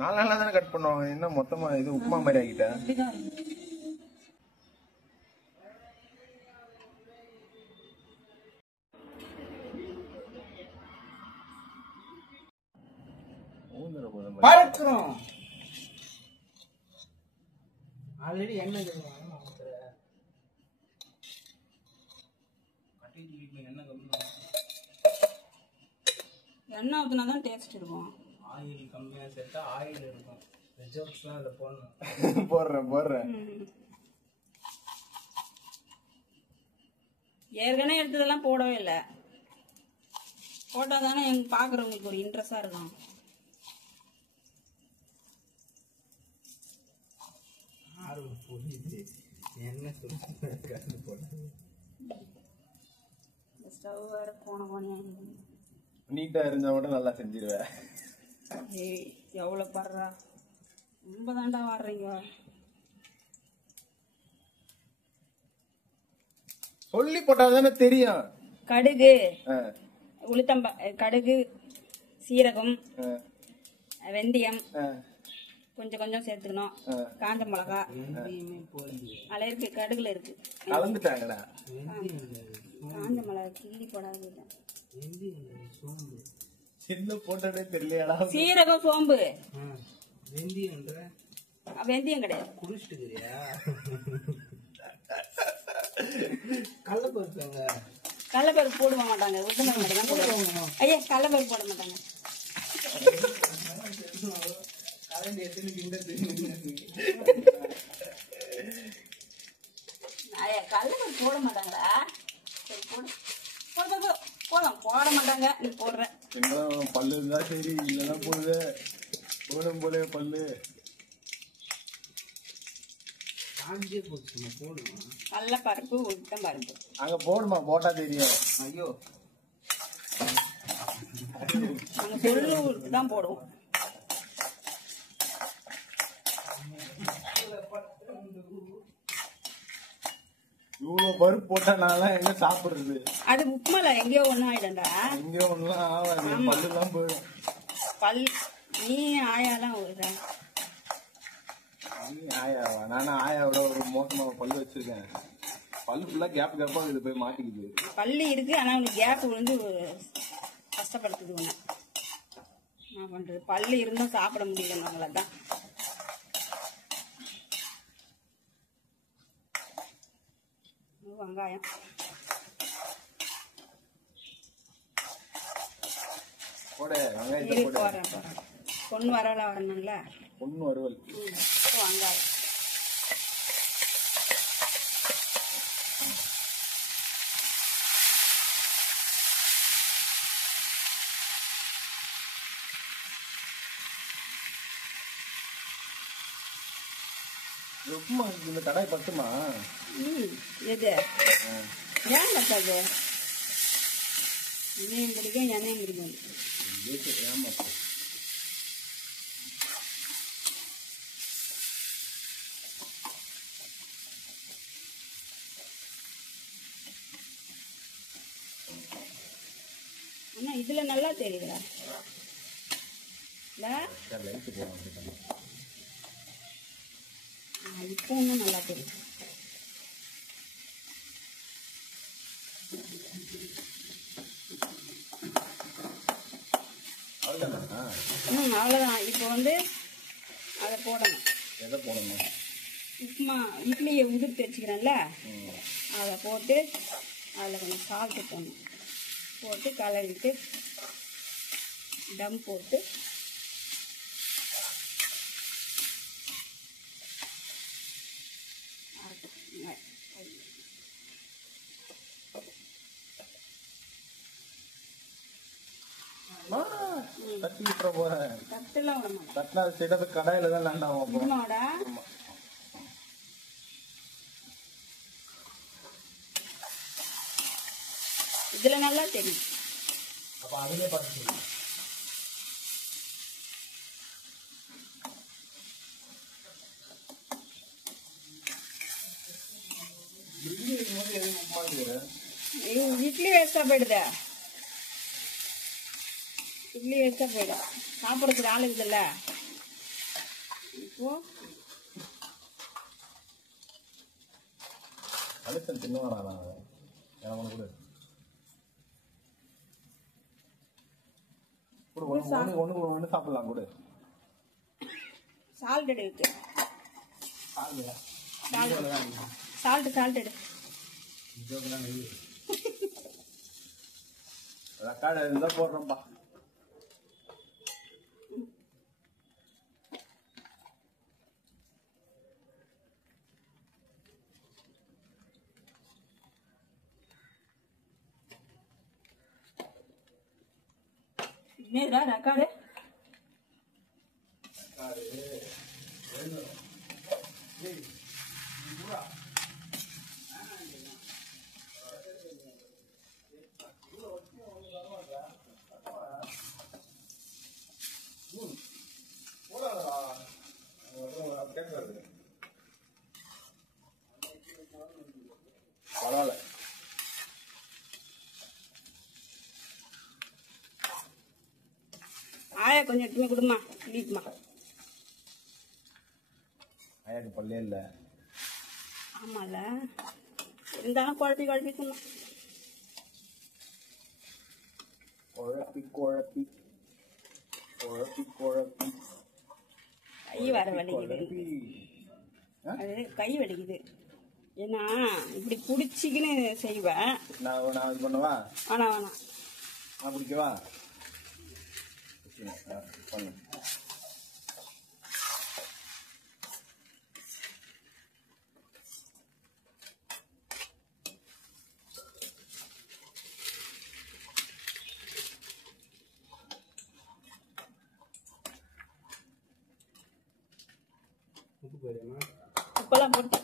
4 நாளா தானே கட் பண்ணுவாங்க. என்ன மொத்தமா இது உப்புமா மாதிரி ஆகிட்ட? பறக்குறோம் ஆல்ரெடி எண்ணெய் எண்ணெய் ஊற்றினா தான் டேஸ்ட் இருக்கும். ஆயில் கம்மியாக சேர்த்தா ஆயில் இருக்கும். ஜோக்ஸ்லாம் அதில் போடணும். போடுறேன் ஏற்கனவே எடுத்ததெல்லாம் போடவே இல்லை. போட்டால் தானே எங்க பார்க்குறவங்களுக்கு ஒரு இன்ட்ரெஸ்டாக இருக்கும். ஆர்வம் புரியுது. எண்ணெய் சுருட்டு போட ஸ்டவ் வேறு போனியாக நீட்டா இருந்தா கூட நல்லா செஞ்சிருவேன். ஏய் எவ்வளோ படுறா, ரொம்ப தாண்டா வாடுறீங்க. சொல்லி போட்டாதானே தெரியும். கடுகு, கடுகு, சீரகம், வெந்தயம் கொஞ்சம் கொஞ்சம் சேர்த்துக்கணும். காஞ்ச மிளகா அதில் இருக்கு, கடுகுல இருக்கு. கலந்துட்டாங்கடா. காஞ்ச மிளகா கிள்ளி போடாது. சின்ன போட்டதே தெரியலையாடா. சீரகம், சோம்பு, வெந்தயம் கிடையாது. குடிச்சிட்டுக்கிறியா? கடலைப்பருப்பு கடலைப்பருப்பு போட மாட்டாங்க. உளுத்தம்பருப்பு தான் போடுவாங்க. ஐயா கடலைப்பருப்பு போட மாட்டாங்க. கடலைப்பருப்பு போட மாட்டாங்களா? சரி போட மாட்டாங்க. நீ போடுற பல்லு இருந்தா சரி, இல்லைன்னா போடுது போடும் போல பல்லு காஞ்சே போச்சு. போடுவோம் கடலைப்பருப்பு, உளுத்தம்பருப்பு அங்க போடுமா, போட்டா தெரியும். ஐயோ நாங்க சொல்லு தான் போடுவோம். இவ்வளவு பருப்பு போட்டா நான் எங்க சாப்பிடுறது? அது உப்புமல எங்கேயோ ஒன்னும் ஆயிடும்டா. எங்கேயோ ஒண்ணுலாம் ஆகாது, பல்லு எல்லாம் போயிடும். நீ ஆயாலாம் வருத? ஆயாவா? நானும் ஆயாவோட ஒரு மோசமா பல்லு வச்சிருக்கேன். பல்லு ஃபுல்லா கேப் கேப்பா இது போய் மாட்டிக்குது. பல்லு இருக்கு, ஆனா உனக்கு கேப் விழுந்து கஷ்டப்படுத்துது. ஒண்ணு என்ன பண்றது, பல்லு இருந்தும் சாப்பிட முடியலன்னாங்களதான். வெங்காயம் போட, வெங்காயத்தை போடுறேன். பொண்ணு வரவல வரணும்ல, பொண்ணு வருவல். வெங்காயம் உப்புமா இந்த கடாய் பட்டுமா? எது ஏன் பத்தாது? எண்ணெயும் பிடிக்கும், எண்ணெயும் பிடிக்கும். ஆனா இதுல நல்லா தெரியுதா? இப்போ இன்னும் நல்லா தெரியும். அவ்வளவுதான். இப்போ வந்து அதை போடணும். எதை போடணும்? உப்புமா இட்லியை உதிர்த்து வச்சுக்கிறேன்ல, அதை போட்டு அதில் கொஞ்சம் சால்ட்டு போடணும். போட்டு கலரிட்டு டம் போட்டு தட்டி விட்டுற போறேன். தட்டுலாம் விட மாட்டேன். தட்டினா சிடத்து கடாயில தான் லேண்ட் ஆகும். இதுல நல்லா தெரியும். அப்ப அதுலயே பார்த்து இட்லி வேஸ்டா போயிடுதா? இட்லி வேஸ்டா போயிடும். சாப்பிட்றதுக்கு ஆள் இருக்குதுல்ல, ஓ அலிசன் தின்னுவானா எனக்கு கூட ஒன்று சாப்பிடலாம் கூட. சால்ட் எடுத்து சால்ட் எடு. ரெக்கார்டு இருந்தால் போடுறோம்ப்பா. என்னடா ரெக்கார்டு? பரவாயில்ல. ஆயா கொஞ்சம் எடுத்துமே கொடுமா, கிளிக்குமா. ஆயாக்கு பல்லே இல்லை. ஆமால, இருந்தாலும் குழப்பி சொன்னோம். குழப்பி கை வர வலிக்குது. அது கை வலிக்குது. ஏன்னா இப்படி பிடிச்சிக்கின்னு செய்வேன். நான் இது பண்ணவா? வேணாம் நான் பிடிக்கவா? பண்ணு. உப்பெல்லாம் போட்டு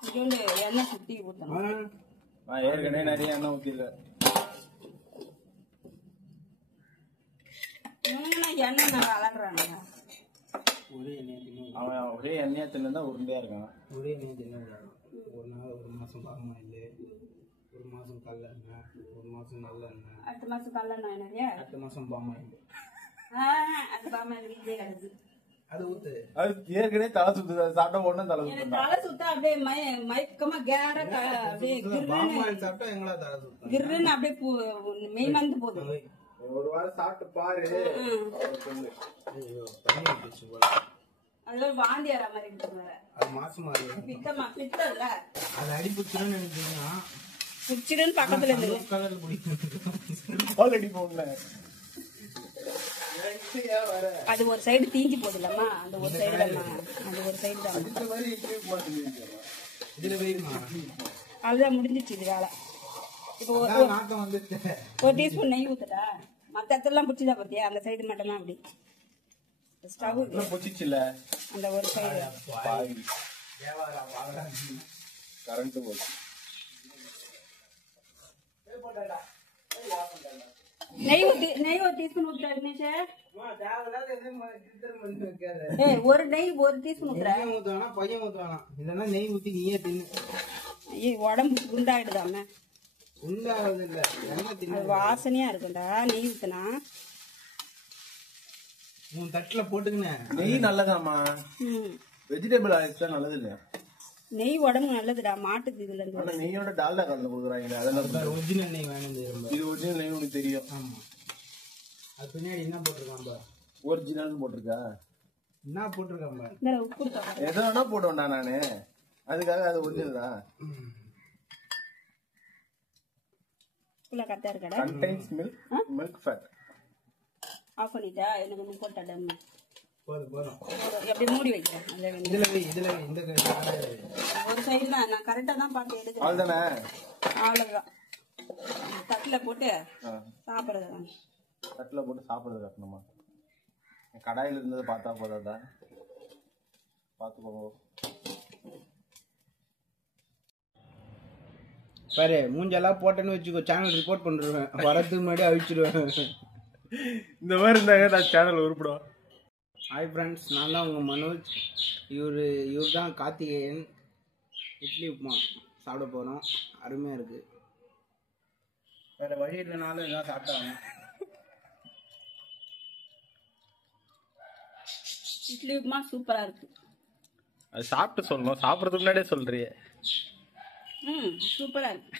கொஞ்சோண்டு எண்ணெய் சுற்றி ஊற்றணும். நான் ஏற்கனவே நிறைய எண்ணெய் ஊற்றிருக்கேன். எண்ணெய் நான் அலங்குறாங்க. அவன் ஒரே எண்ணெயா தின்னு உருண்டையா இருக்கான். ஒரே எண்ணெய் தின்ன ஒரு நாள், ஒரு மாதம் பாமாயில், ஒரு மாதம் கல்லெண்ணெய், ஒரு மாதம் நல்லெண்ணெய், அடுத்த மாதம் கல்லெண்ணெய் என்னையா, அடுத்த மாதம் பாமாயில். அது பாமாயில் வீட்டிலே கிடக்குது. அது ஊத்து. அது ஏற்கனவே தலை சுத்துது. அது சாப்பிட்ட உடனே தலை சுத்தும். தலை சுத்தா அப்படியே மயக்கமா கேர அப்படியே பாமாயில் சாப்பிட்டா எங்களா தலை சுத்தம் கிருன்னு அப்படியே மெய் மந்து போகுது. ஒரு வாரம் சாப்பிட்டு பாரு. அதெல்லாம் வாந்தி ஆற மாதிரி இருக்கு. அது மாசமா பித்தல்ல அது அடி பிடிச்சிடும் நினைச்சீங்கன்னா பிடிச்சிடுன்னு பக்கத்துல இருந்து கலர் பிடிக்கும். ஆல்ரெடி போடல. அது ஒரு சைடு தீஞ்சி போகுதுல்லம்மா, அந்த ஒரு சைடு அந்த ஒரு சைடு தான். இதுல வேணுமா? அதுதான் முடிஞ்சிச்சு இது வேலை. இப்போ ஒரு டீஸ்பூன் நெய் ஊத்துட்டா, மற்ற இடத்துலாம் பிடிச்சதா பார்த்தியா? அந்த சைடு மட்டும் தான் அப்படி ஸ்டவ் பிடிச்சிச்சுல, அந்த ஒரு சைடு கரண்ட் போச்சு. நெய் ஒரு டீஸ்பூன் ஊத்துறா தினேஷ். ஒரு நெய் ஒரு டீஸ்பூன் ஊத்துறா. பையன் ஊத்துவானா? இல்லன்னா நெய் ஊத்தி நீயே தின்னு. உடம்பு குண்டாயிடுதாம. உண்டாவது இல்ல, எண்ணெய் தின்னு. வாசனையா இருக்கும்டா நெய் ஊத்துனா. உன் தட்டுல போட்டுக்கினேன். நெய் நல்லதாமா? வெஜிடபிள் ஆயில்ஸ் தான் நல்லது இல்லையா? நெய் உடம்பு நல்லதுடா, மாட்டுக்கு இதுல இருந்து. ஆனா நெய்யோட டால்டா கலந்து கொடுக்குறாங்க. அதெல்லாம் ஒரிஜினல் நெய் வேணும். இது ஒரிஜினல் நெய் உனக்கு தெரியும். ஆமா, அது பின்னாடி என்ன போட்டிருக்கான்? ஒரிஜினல் போட்டிருக்கா? என்ன போட்டிருக்கான்? உப்பு எதோ வேணா போட்டோம்டா நானு. அதுக்காக அது ஒரிஜினல் தான். கரெக்டா இருக்கடா. Contains milk fat. ஆஃப் பண்ணிட்டா எனக்கு ஒன்று போட்டா போதும். எப்படி மூடி வைக்கிறேன். இதுல இந்த ஒரு சைடு தான் நான் கரெக்டா தான் பார்த்து எடுக்கிறேன். அவ்வளவுதானே? அவ்வளவுதான். தட்டுல போட்டு சாப்பிடுறது. தட்டுல போட்டு சாப்பிடுறது கட்டணுமா? கடாயில இருந்தது பார்த்தா போதாதா? பார்த்துக்கோங்க பாரு, மூஞ்செல்லாம் போட்டேன்னு வச்சுக்கோ, சேனல் ரிப்போர்ட் பண்ணிடுவேன். வரதுக்கு முன்னாடி அழிச்சிடுவேன். இந்த மாதிரி இருந்தாங்க நான் சேனல் உருப்பிடுவேன். ஹாய் ஃப்ரெண்ட்ஸ், நான் தான் உங்கள் மனோஜ். இவர் தான் கார்த்திகேயன். இட்லி உப்புமா சாப்பிட போகிறோம். அருமையாக இருக்குது. வேறு வழி இல்லைனாலும் எல்லாம் சாப்பிட்டாங்க. இட்லி உப்புமா சூப்பரா இருக்கு. அது சாப்பிட்டு சொல்லணும், சாப்பிட்றதுக்கு முன்னாடியே சொல்றியே. சூப்பரா இருக்கு.